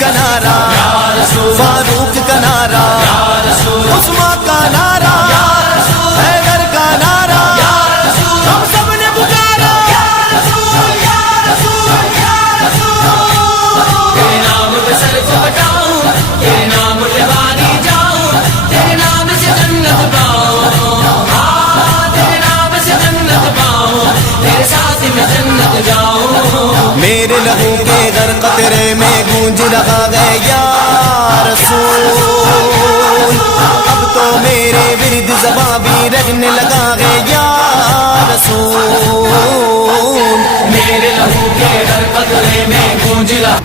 کا نعرہ، فاروق کا نعرہ، عثمان کا نعرہ، حیدر کا نعرہ، ہم سب نے پکارا تیرے نام پہ سر کو ہٹاؤں، تیرے نام پہ بانی جاؤں، تیرے نام سے جنت پاؤں، ہاں تیرے نام سے جنت پاؤں، تیرے ساتھ میں جنت جاؤں۔ میرے لہو کے در قطرے میں گونج رہا ہے یا رسول، اب تو میرے ورد زباں بھی رہنے لگا ہے یا رسول۔ میرے لہو کے در قطرے میں گونج رہا